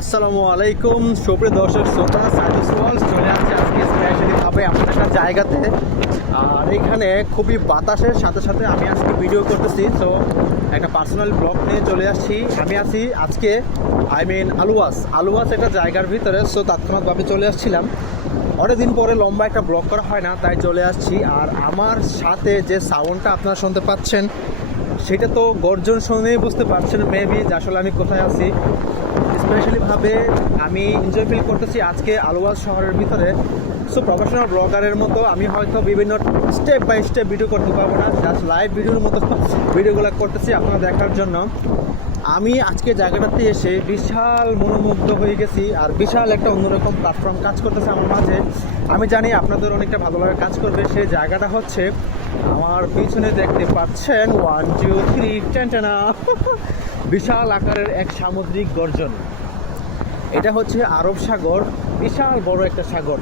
আসসালামু আলাইকুম সুপ্রিয় দর্শক শ্রোতা, সাইদুস ওয়ার্ল্ড চলে আসছে আজকে স্পেশালিভাবে এমন একটা জায়গাতে। আর এখানে খুবই বাতাসের সাথে সাথে আমি আজকে ভিডিও করতেছি। তো একটা পার্সোনাল ব্লগ নিয়ে চলে আসছি। আমি আছি আজকে আলুয়াস একটা জায়গার ভিতরে। সো তৎক্ষণাৎভাবে চলে আসছিলাম, অনেকদিন পরে লম্বা একটা ব্লগ করা হয় না, তাই চলে আসছি। আর আমার সাথে যে সাউন্ডটা আপনারা শুনতে পাচ্ছেন সেটা তো গর্জন শুনেই বুঝতে পারছেন মেবি যে আসলে আমি কোথায় আছি। স্পেশালিভাবে আমি এনজয় ফিল করতেছি আজকে আলুয়াস শহরের ভিতরে। সো প্রফেশনাল ব্লগারের মতো আমি হয়তো বিভিন্ন স্টেপ বাই স্টেপ ভিডিও করতে পারবো না, জাস্ট লাইভ ভিডিওর মতো ভিডিওগুলো করতেছি আপনারা দেখার জন্য। আমি আজকে জায়গাটাতে এসে বিশাল মনোমুগ্ধ হয়ে গেছি। আর বিশাল একটা অন্যরকম প্ল্যাটফর্ম কাজ করতেছে আমার মাঝে। আমি জানি আপনাদের অনেকটা ভালোভাবে কাজ করবে। সেই জায়গাটা হচ্ছে আমার পিছনে দেখতে পাচ্ছেন 1 2 3 টেনটেনা বিশাল আকারের এক সামুদ্রিক গর্জন। এটা হচ্ছে আরব সাগর, বিশাল বড় একটা সাগর।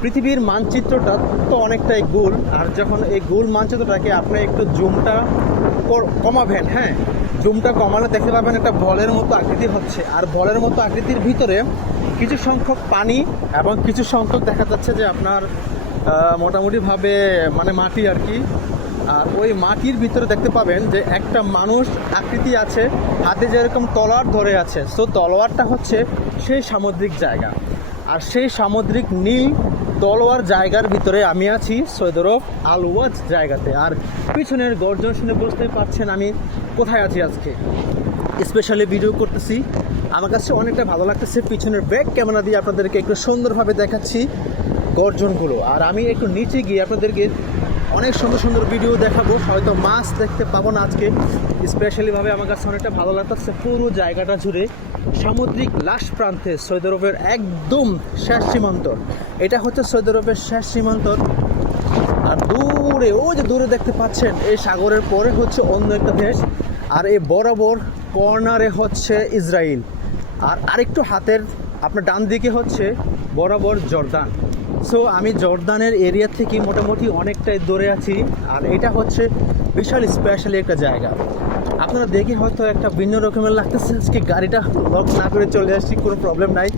পৃথিবীর মানচিত্রটা তো অনেকটাই গোল। আর যখন এই গোল মানচিত্রটাকে আপনি একটু জুমটা কমাবেন, হ্যাঁ জুমটা কমালে দেখতে পাবেন একটা বলের মতো আকৃতি হচ্ছে। আর বলের মতো আকৃতির ভিতরে কিছু সংখ্যক পানি এবং কিছু সংখ্যক দেখা যাচ্ছে যে আপনার মোটামুটিভাবে মানে মাটি আর কি। আর ওই মাটির ভিতরে দেখতে পাবেন যে একটা মানুষ আকৃতি আছে, হাতে যেরকম তলোয়ার ধরে আছে। সো তলোয়ারটা হচ্ছে সেই সামুদ্রিক জায়গা। আর সেই সামুদ্রিক নীল তলোয়ার জায়গার ভিতরে আমি আছি সৌদি আরব আলুয়াস জায়গাতে। আর পিছনের গর্জন শুনে বুঝতে পারছেন আমি কোথায় আছি আজকে। স্পেশালি ভিডিও করতেছি, আমার কাছে অনেকটা ভালো লাগতেছে। পিছনের ব্যাক ক্যামেরা দিয়ে আপনাদেরকে একটু সুন্দরভাবে দেখাচ্ছি গর্জনগুলো। আর আমি একটু নিচে গিয়ে আপনাদেরকে অনেক সুন্দর সুন্দর ভিডিও দেখাবো। হয়তো মাছ দেখতে পাবো না আজকে। স্পেশালিভাবে আমার কাছে অনেকটা ভালো লাগতেছে পুরো জায়গাটা জুড়ে সামুদ্রিক লাশ প্রান্তে সৌদি আরবের একদম শেষ সীমান্ত। এটা হচ্ছে সৌদি আরবের শেষ সীমান্ত। আর দূরে ওই যে দূরে দেখতে পাচ্ছেন এই সাগরের পরে হচ্ছে অন্য একটা দেশ। আর এই বরাবর কর্নারে হচ্ছে ইসরায়েল। আর আরেকটু হাতের আপনার ডান দিকে হচ্ছে বরাবর জর্দান। সো আমি জর্দানের এরিয়া থেকে মোটামুটি অনেকটাই দূরে আছি। আর এটা হচ্ছে বিশাল স্পেশালি একটা জায়গা। আপনারা দেখে হয়তো একটা ভিন্ন রকমের লাগতেছে, আজকে গাড়িটা লক না করে চলে আসছি, কোনো প্রবলেম নাই।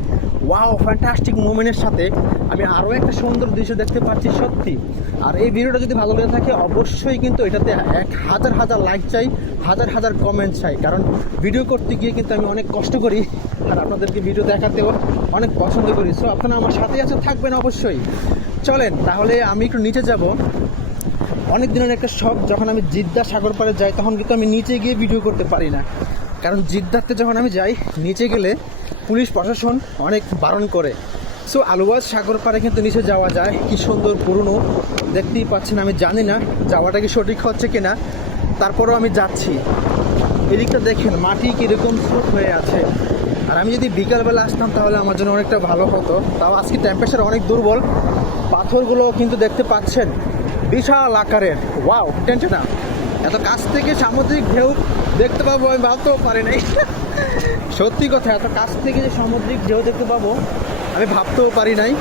ওয়াও, ফ্যান্টাস্টিক মোমেন্টের সাথে আমি আরও একটা সুন্দর দৃশ্য দেখতে পাচ্ছি সত্যি। আর এই ভিডিওটা যদি ভালো লেগে থাকে অবশ্যই কিন্তু এটাতে 1000 লাইক চাই, হাজার কমেন্ট চাই। কারণ ভিডিও করতে গিয়ে কিন্তু আমি অনেক কষ্ট করি আর আপনাদেরকে ভিডিও দেখাতেও অনেক পছন্দ করি। সো আপনারা আমার সাথেই আছে, থাকবেন অবশ্যই। চলেন তাহলে আমি একটু নিচে যাব। অনেক দিনের একটা শখ, যখন আমি জিদ্দা সাগর পাড়ে যাই তখন কিন্তু আমি নিচে গিয়ে ভিডিও করতে পারি না। কারণ জিদ্দাতে যখন আমি যাই নিচে গেলে পুলিশ প্রশাসন অনেক বারণ করে। সো আলুয়াস সাগর পাড়ে কিন্তু নিচে যাওয়া যায়। কি সুন্দর পুরনো দেখতেই পাচ্ছেন। আমি জানি না যাওয়াটা কি সঠিক হচ্ছে কিনা, তারপরেও আমি যাচ্ছি। এদিকটা দেখেন মাটি কীরকম স্রোত হয়ে আছে। আর আমি যদি বিকালবেলা আসতাম তাহলে আমার জন্য অনেকটা ভালো হতো। তাও আজকে টেম্পারেচার অনেক দুর্বল। পাথরগুলো কিন্তু দেখতে পাচ্ছেন বিশাল আকারের। ওয়াও, টেনশন না, এত কাছ থেকে সামুদ্রিক ঢেউ দেখতে পাবো আমি ভাবতেও পারি নাই। সত্যি কথা, এত কাছ থেকে যে সামুদ্রিক ঢেউ দেখতে পাবো আমি ভাবতেও পারি নাই।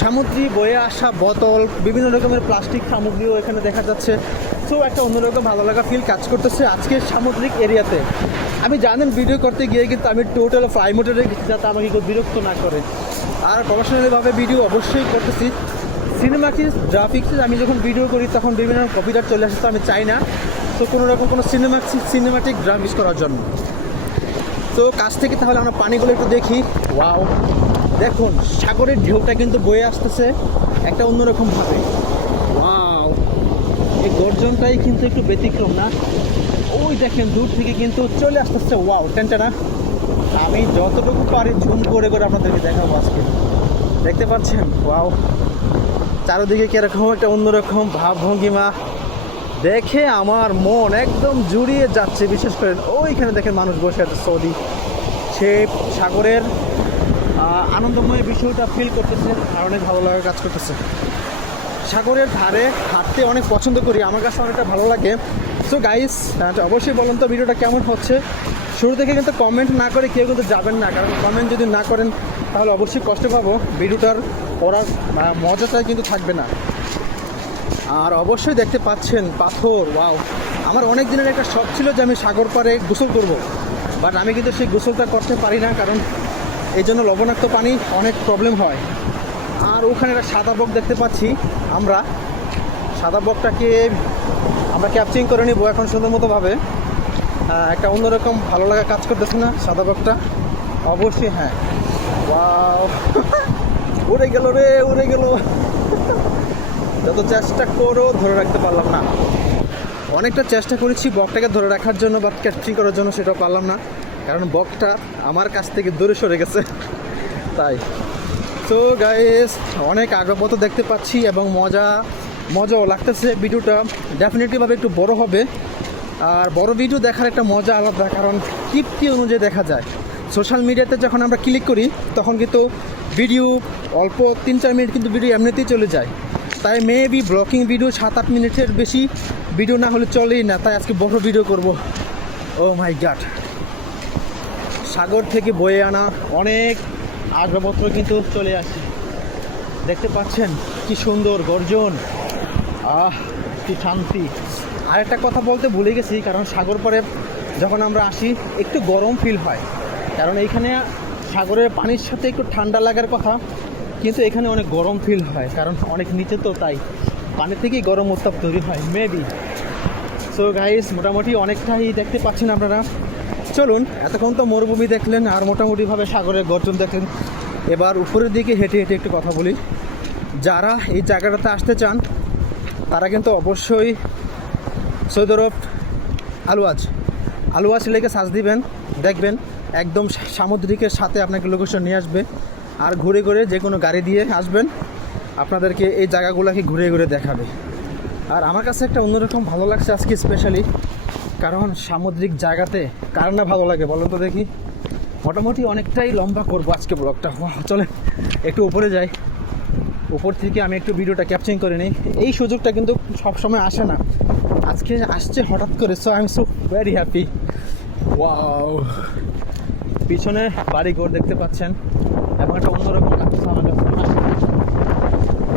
সামুদ্রিক বয়ে আসা বোতল, বিভিন্ন রকমের প্লাস্টিক সামগ্রীও এখানে দেখা যাচ্ছে। সো একটা অন্যরকম ভালো লাগা ফিল কাজ করতেছে আজকে সামুদ্রিক এরিয়াতে। আমি জানেন ভিডিও করতে গিয়ে কিন্তু আমি টোটাল ফ্লাই মোটরে গেছি যাতে আমাকে কেউ বিরক্ত না করে। আর প্রফেশনালিভাবে ভিডিও অবশ্যই করতেছি। সিনেমাটিক গ্রাফিক্সে আমি যখন ভিডিও করি তখন বিভিন্ন কপিরাইট চলে আসে, তো আমি চাই না তো কোনো রকম কোনো সিনেমাটিক গ্রাফিক্স করার জন্য। তো কাছ থেকে তাহলে আমরা পানিগুলো একটু দেখি। ওয়াও, দেখুন সাগরের ঢেউটা কিন্তু বয়ে আসতেছে একটা অন্যরকমভাবে। ওয়াও, এই গর্জনটাই কিন্তু একটু ব্যতিক্রম না? ওই দেখেন দূর থেকে কিন্তু চলে আসতেছে। ওয়াও, টেনটেনা। আমি যতটুকু পারি জুম করে করে আপনাদেরকে দেখাবো আজকে। দেখতে পাচ্ছেন ওয়াও, চারদিকে কীরকম একটা অন্যরকম ভাবভঙ্গিমা দেখে আমার মন একদম জুড়িয়ে যাচ্ছে। বিশেষ করে ওইখানে দেখেন মানুষ বসে আছে সৌদি, সে সাগরের আনন্দময় বিষয়টা ফিল করতেছে আর অনেক ভালো লাগা কাজ করতেছে। সাগরের ধারে হাঁটতে অনেক পছন্দ করি, আমার কাছে অনেকটা ভালো লাগে। সো গাইস, অবশ্যই বলুন তো ভিডিওটা কেমন হচ্ছে। শুরু থেকে কিন্তু কমেন্ট না করে কেউ কিন্তু যাবেন না, কারণ কমেন্ট যদি না করেন তাহলে অবশ্যই কষ্ট পাবো, ভিডিওটার পড়ার মজাটাই কিন্তু থাকবে না। আর অবশ্যই দেখতে পাচ্ছেন পাথর। ওয়াও, আমার অনেক দিনের একটা শখ ছিল যে আমি সাগর পাড়ে গোসল করব, বাট আমি কিন্তু সেই গোসলটা করতে পারি না, কারণ এই জন্য লবণাক্ত পানি অনেক প্রবলেম হয়। আর ওখানে একটা সাদা বক দেখতে পাচ্ছি আমরা, সাদা বকটাকে আমরা ক্যাপচারিং করে নিব এখন সুন্দর মতোভাবে। একটা অন্যরকম ভালো লাগা কাজ করতেছে না সাদা বকটা? অবশ্যই হ্যাঁ। ওয়াও উড়ে গেল রে, উড়ে গেল। যত চেষ্টা করো ধরে রাখতে পারলাম না। অনেকটা চেষ্টা করেছি বকটাকে ধরে রাখার জন্য বা ক্যাপচারিং করার জন্য, সেটাও পারলাম না, কারণ বকটা আমার কাছ থেকে দূরে সরে গেছে তাই। তো গাইস অনেক আগবত দেখতে পাচ্ছি এবং মজাও লাগতেছে। ভিডিওটা ডেফিনেটলিভাবে একটু বড় হবে, আর বড় ভিডিও দেখার একটা মজা আলাদা, কারণ তৃপ্তি অনুযায়ী দেখা যায়। সোশ্যাল মিডিয়াতে যখন আমরা ক্লিক করি তখন কিন্তু ভিডিও অল্প 3-4 মিনিট কিন্তু ভিডিও এমনিতেই চলে যায়। তাই মেবি ব্লকিং ভিডিও 7-8 মিনিটের বেশি ভিডিও না হলে চলেই না, তাই আজকে বড় ভিডিও করব। ও মাই গড, সাগর থেকে বয়ে আনা অনেক আগ্রপত্র কিন্তু চলে আসে, দেখতে পাচ্ছেন কি সুন্দর গর্জন, কি শান্তি। আর একটা কথা বলতে ভুলে গেছি, কারণ সাগর পরে যখন আমরা আসি একটু গরম ফিল হয়, কারণ এইখানে সাগরের পানির সাথে একটু ঠান্ডা লাগার কথা, কিন্তু এখানে অনেক গরম ফিল হয়, কারণ অনেক নিচে তো, তাই পানি থেকেই গরম উত্তাপ তৈরি হয় মেবি। সো গাইস মোটামুটি অনেকটাই দেখতে পাচ্ছেন আপনারা। চলুন, এতক্ষণ তো মরুভূমি দেখলেন আর মোটামুটিভাবে সাগরের গর্জন দেখলেন, এবার উপরের দিকে হেঁটে হেঁটে একটু কথা বলি। যারা এই জায়গাটাতে আসতে চান তারা কিন্তু অবশ্যই সৌদি আরব আলুয়াজ লেকে সার্চ দিবেন, দেখবেন একদম সামুদ্রিকের সাথে আপনাকে লোকেশন নিয়ে আসবে। আর ঘুরে ঘুরে যে কোনো গাড়ি দিয়ে আসবেন, আপনাদেরকে এই জায়গাগুলোকে ঘুরে ঘুরে দেখাবে। আর আমার কাছে একটা অন্যরকম ভালো লাগছে আজকে স্পেশালি, কারণ সামুদ্রিক জায়গাতে কার না ভালো লাগে বলুন তো দেখি। মোটামুটি অনেকটাই লম্বা করবো আজকে ব্লগটা। চলে একটু উপরে যাই, উপর থেকে আমি একটু ভিডিওটা ক্যাপচারিং করে নিই। এই সুযোগটা কিন্তু সবসময় আসে না, আজকে আসছে হঠাৎ করে। So I am so very happy. Wow, পিছনে বাড়িঘর দেখতে পাচ্ছেন এবং একটা অন্যরকম লাগছে আমার কাছে।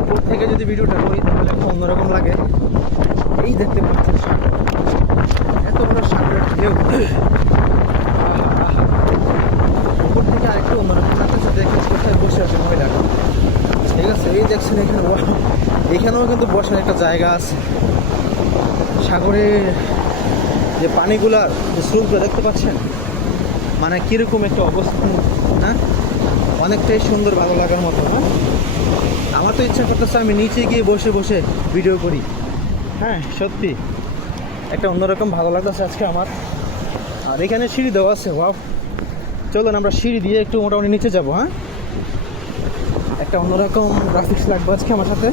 উপর থেকে যদি ভিডিওটা করি তাহলে একটা অন্যরকম লাগে। এই দেখতে পাচ্ছেন সাগর, এত বড় সাগরের ঢেউ, উপর থেকে আরেকটু অন্যরকম লাগতেছে। দেখেন কোথায় বসে আছে মহিলাটা, ঠিক আছে? এই দেখছেন এখানে, এখানেও কিন্তু বসার একটা জায়গা আছে। সাগরের যে পানিগুলার যে স্রোতগুলো দেখতে পাচ্ছেন, মানে কীরকম একটা অবস্থান, হ্যাঁ অনেকটাই সুন্দর, ভালো লাগার মতো। হ্যাঁ, আমার তো ইচ্ছা করতেছে আমি নিচে গিয়ে বসে বসে ভিডিও করি। হ্যাঁ সত্যি একটা অন্যরকম ভালো লাগতেছে আজকে আমার। আর এখানে সিঁড়ি দেওয়া আছে। ওয়াও, চলুন আমরা সিঁড়ি দিয়ে একটু মোটামুটি নিচে যাব। হ্যাঁ, একটা অন্যরকম গ্রাফিক্স লাগবে আজকে আমার সাথে।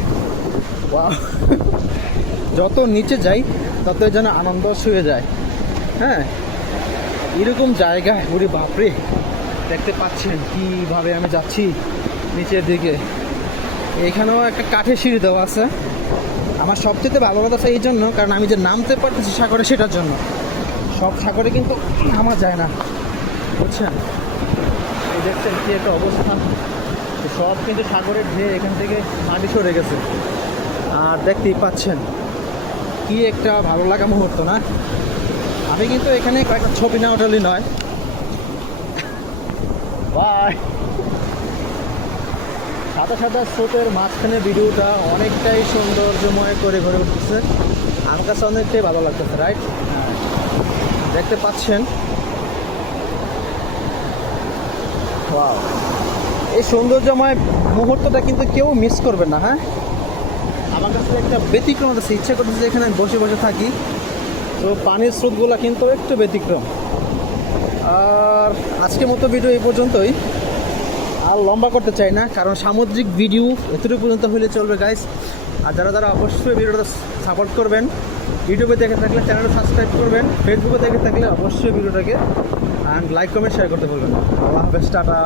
ওয়াও, যত নিচে যাই তত যেন আনন্দ শুয়ে যায়। হ্যাঁ, এরকম জায়গা ঘুরে বাপরে, দেখতে পাচ্ছেন কীভাবে আমি যাচ্ছি নিচের দিকে। এখানেও একটা কাঠের সিঁড়ি দেওয়া আছে। আমার সবচেয়ে ভালো কথা এই জন্য, কারণ আমি যে নামতে পারতেছি সাগরে সেটার জন্য। সব সাগরে কিন্তু নামা যায় না, বুঝছেন? এই দেখছেন কি একটা অবস্থান, সব কিন্তু সাগরের ঢেউ এখান থেকে মাটি সরে গেছে। আর দেখতেই পাচ্ছেন কি একটা ভালো লাগা মুহূর্ত না? আমি কিন্তু এখানে কয়েকটা ছবি না ওঠালি নয়। বাই। সাদা সাদা স্রোতের মাঝখানে ভিডিওটা অনেকটাই সৌন্দর্যময় করে ঘুরে উঠতেছে, আমার কাছে অনেকটাই ভালো লাগতেছে। রাইট, দেখতে পাচ্ছেন। ওয়াও, এই সৌন্দর্যময় মুহূর্তটা কিন্তু কেউ মিস করবেন না। হ্যাঁ, আমার কাছে একটা ব্যতিক্রম আছে, ইচ্ছা করতেছে এখানে বসে বসে থাকি। তো পানির স্রোতগুলো কিন্তু একটু ব্যতিক্রম। আর আজকের মতো ভিডিও এই পর্যন্তই, আর লম্বা করতে চাই না, কারণ সামুদ্রিক ভিডিও এতটুকু পর্যন্ত হলে চলবে গাইস। আর যারা অবশ্যই ভিডিওটা সাপোর্ট করবেন, ইউটিউবে দেখে থাকলে চ্যানেলটা সাবস্ক্রাইব করবেন, ফেসবুকে দেখে থাকলে অবশ্যই ভিডিওটাকে লাইক কমেন্ট শেয়ার করতে বলবেন। আল্লাহ হাফেজ, টাটা।